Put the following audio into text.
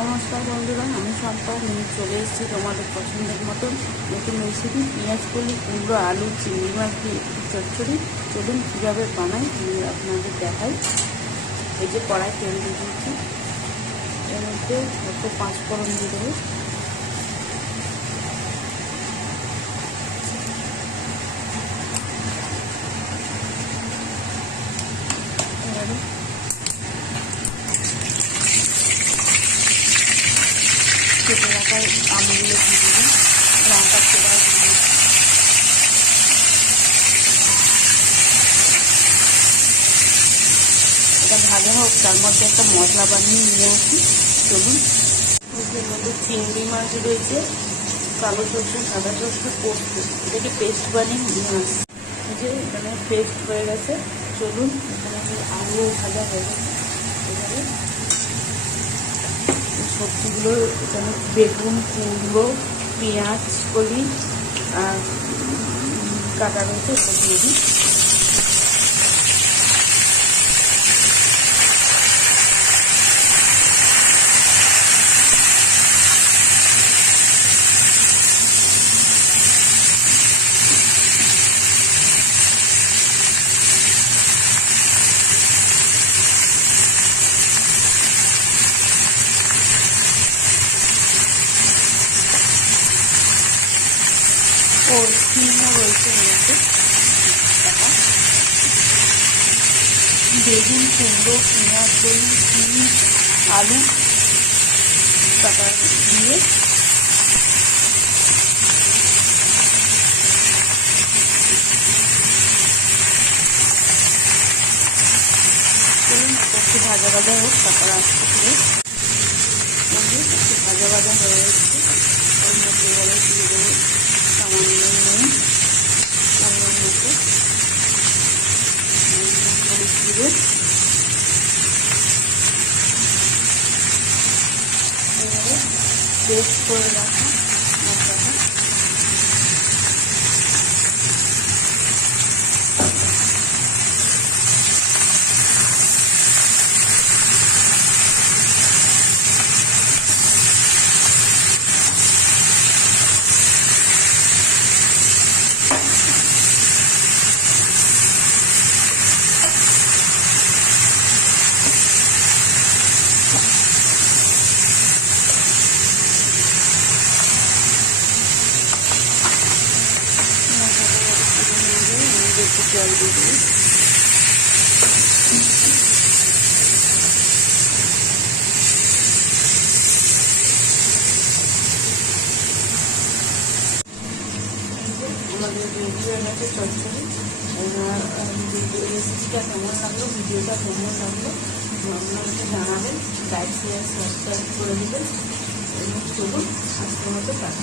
নমস্কার বন্ধুরা, আমি সম্পর্ক নিয়ে চলে এসেছি তোমাদের পছন্দের মতন নতুন রেসিপি পেঁয়াজ কলি, কুমড়ো, আলু, চিংড়ি মাছ দিয়ে একটু চচ্চড়ি। চলুন কীভাবে বানাই, আমি আপনাদের দেখাই। এই যে কড়াই তেল দিয়ে দিয়েছি এর মধ্যে পাঁচ ফোড়ন দিয়ে দেবো। কেটে রাখা আমগুলো দিয়ে দেবেন লঙ্কা চোড়া দিয়ে দেবেন। এটা ভাজা হোক, তার মধ্যে একটা মশলা বানিয়ে নিয়ে আসি। চলুন। এর মধ্যে চিংড়ি মাছ রয়েছে, কালো সরষে, সাদা সরষে, পোস্ত। এটাকে পেস্ট বানিয়ে নিয়ে আসি। যে এখানে পেস্ট হয়ে গেছে, চলুন। এখানে আলু ভাজা হয়ে গেছে। এবারে সবজিগুলো এখানে বেগুন কুমড়ো পেঁয়াজ কলি আর কাটা রয়েছে দিয়ে দিই। রয়েছে মধ্যে বেগুন কুমড়ো পেঁয়াজ কলি চিনি আলু টাকা দিয়ে। একটু ভাজা ভাজা হোক তারপর আসতে একটু ভাজা ভাজা হয়ে যাচ্ছে ওর মধ্যে দিয়ে দেবো গুঁড়ো পেস্ট করে রাখা মশলাটা একটু জল দিই আমাদের রেডি রেসিপিটা কেমন লাগল ভিডিওটা কেমন লাগল আপনারা জানাবেন লাইক শেয়ার সাবস্ক্রাইব করে দেবেন এবং চলুন আজকের মতো